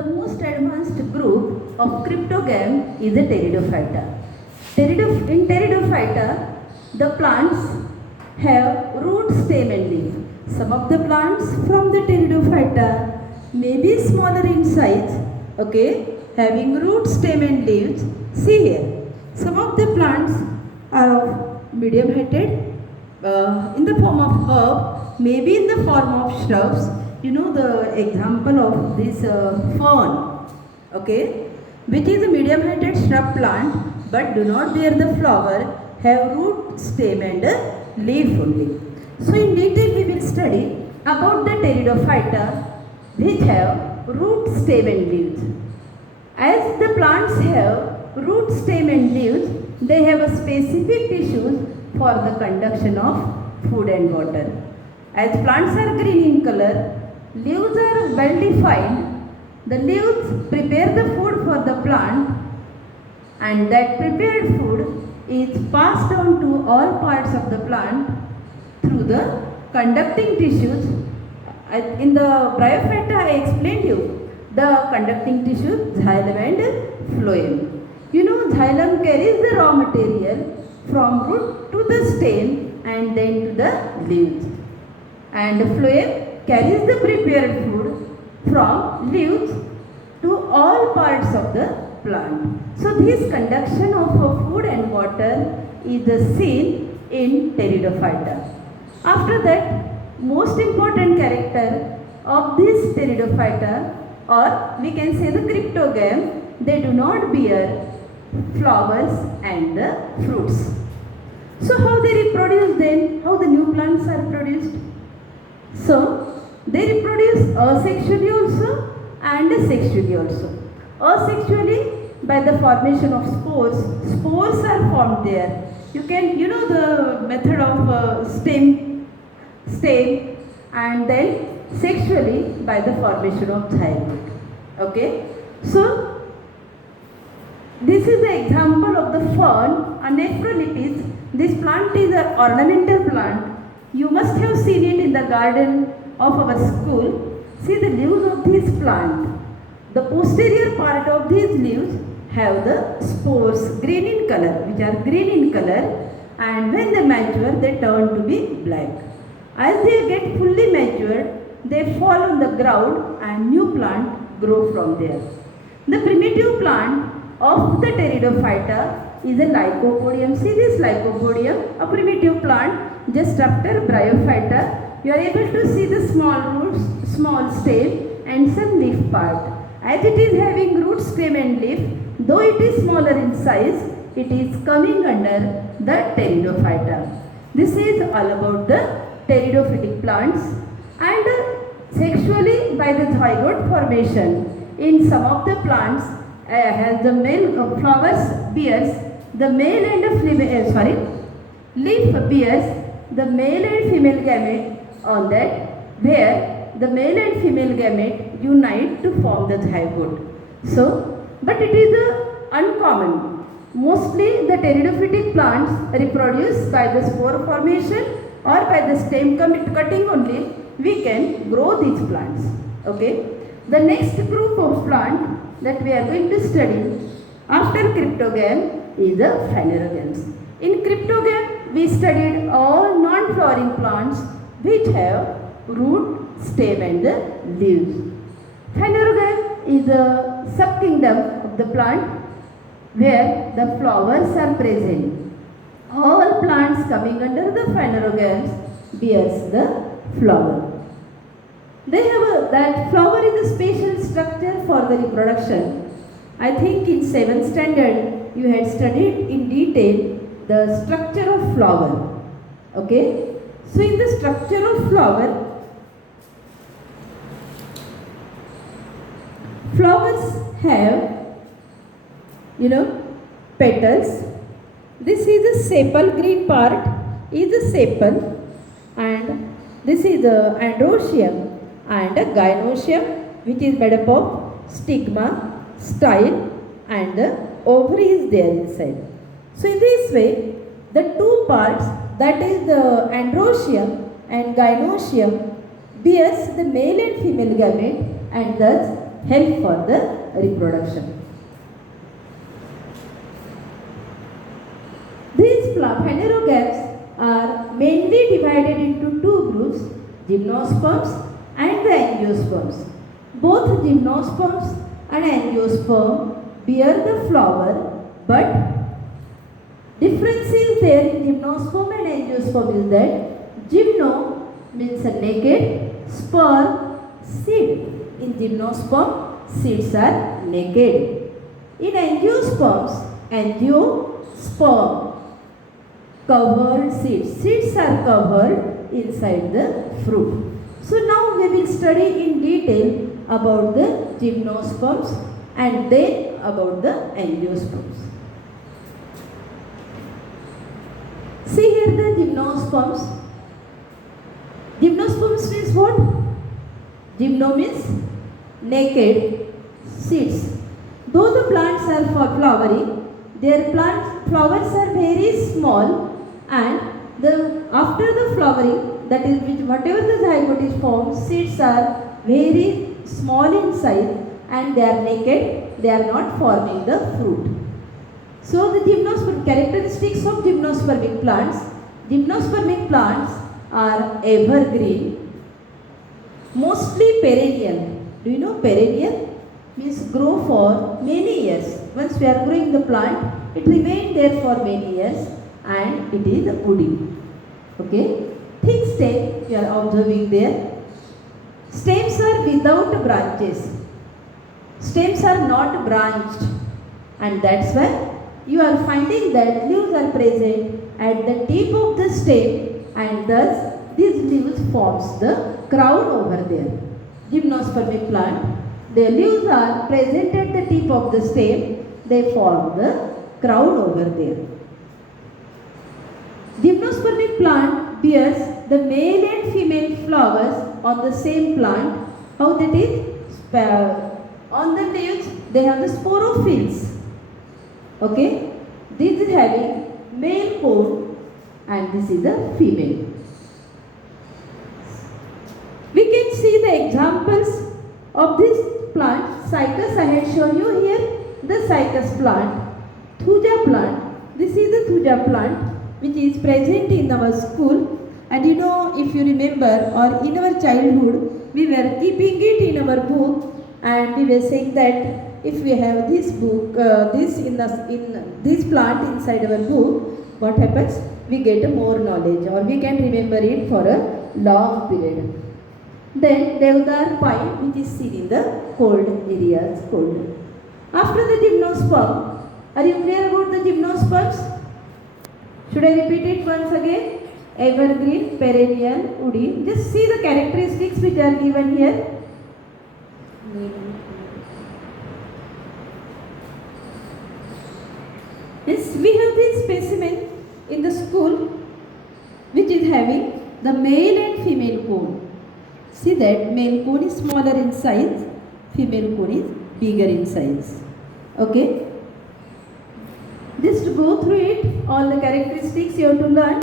The most advanced group of cryptogam is the pteridophyta. In pteridophyta, the plants have root, stem and leaf. Some of the plants from the pteridophyta may be smaller in size, okay, having root, stem and leaves. See here, some of the plants are of medium heighted in the form of herb, maybe in the form of shrubs. You know the example of this fern, okay, which is a medium heighted shrub plant but do not bear the flower, have root, stem and leaf only. So in detail we will study about the pteridophyta which have root, stem and leaves. As the plants have root, stem and leaves, they have a specific tissues for the conduction of food and water. As plants are green in color, leaves are well defined. The leaves prepare the food for the plant and that prepared food is passed on to all parts of the plant through the conducting tissues. In the bryophyta I explained you the conducting tissues xylem and phloem. You know xylem carries the raw material from root to the stem and then to the leaves, and phloem carries the prepared food from leaves to all parts of the plant. So this conduction of food and water is seen in pteridophyta. After that, most important character of this pteridophyta, or we can say the cryptogam, they do not bear flowers and the fruits. So how they reproduce then? How the new plants are produced? So they reproduce asexually also and sexually also. Asexually by the formation of spores. Spores are formed there. You can, you know the method of stem, and then sexually by the formation of zygote. Okay. So this is the example of the fern, a Nephrolipis. This plant is an ornamental plant. You must have seen it in the garden of our school. See the leaves of this plant. The posterior part of these leaves have the spores green in color, which are green in color, and when they mature they turn to be black. As they get fully matured, they fall on the ground and new plant grow from there. The primitive plant of the pteridophyta is a Lycopodium. See this Lycopodium, a primitive plant just after bryophyta. You are able to see the small roots, small stem and some leaf part. As it is having root, stem and leaf, though it is smaller in size, it is coming under the pteridophyta. This is all about the pteridophytic plants, and sexually by the zygote formation in some of the plants has the male flowers bears the male and the female, leaf bears the male and female gamete on that, where the male and female gamete unite to form the zygote. So, but it is uncommon. Mostly the pteridophytic plants reproduce by the spore formation or by the stem cutting only. We can grow these plants. Okay. The next group of plant that we are going to study after cryptogam is the phanerogams. In cryptogam we studied all non-flowering plants which have root, stem and the leaves. Phanerogam is a subkingdom of the plant where the flowers are present. All plants coming under the phanerogams bears the flower. They have that flower is a special structure for the reproduction. I think in 7th standard you had studied in detail the structure of flower. Okay. So in the structure of flower, flowers have, petals. This is the sepal, green part is the sepal, and this is the androecium and a gynoecium, which is made up of stigma, style and the ovary is there inside. So in this way, the two parts, that is the androecium and gynoecium, bears the male and female gamete, and thus help for the reproduction. These phanerogames are mainly divided into two groups, gymnosperms and the angiosperms. Both gymnosperms and angiosperm bear the flower, but difference is there in gymnosperm and angiosperm is that gymno means a naked, sperm seed. In gymnosperm, seeds are naked. In angiosperm covered seeds. Seeds are covered inside the fruit. So now we will study in detail about the gymnosperms and then about the angiosperms. See here the gymnosperms. Gymnosperms means what? Gymno means naked seeds. Though the plants are for flowering, their flowers are very small, and after the flowering, that is whatever the zygote is formed, seeds are very small in size and they are naked, they are not forming the fruit. So the characteristics of gymnospermic plants are evergreen, mostly perennial. Do you know perennial? Means grow for many years. Once we are growing the plant, it remains there for many years and it is woody. Okay? Thick stem you are observing there. Stems are without branches. Stems are not branched, and that's why you are finding that leaves are present at the tip of the stem, and thus these leaves forms the crown over there. Gymnospermic plant, the leaves are present at the tip of the stem, they form the crown over there. Gymnospermic plant bears the male and female flowers on the same plant. How that is? On the leaves they have the sporophylls. Okay? This is having male cone and this is the female. We can see the examples of this plant. Cycas I had shown you here. The cycas plant. Thuja plant. This is the thuja plant which is present in our school. And you know, if you remember, or in our childhood, we were keeping it in our book, and we were saying that if we have this book, this plant inside our book, what happens? We get more knowledge, or we can remember it for a long period. Then Deodar pine, which is seen in the cold areas, cold. After the gymnosperm, are you clear about the gymnosperms? Should I repeat it once again? Evergreen, perennial, woody. Just see the characteristics which are given here. Yes, we have this specimen in the school which is having the male and female cone. See that male cone is smaller in size, female cone is bigger in size. Okay? Just go through it, all the characteristics you have to learn.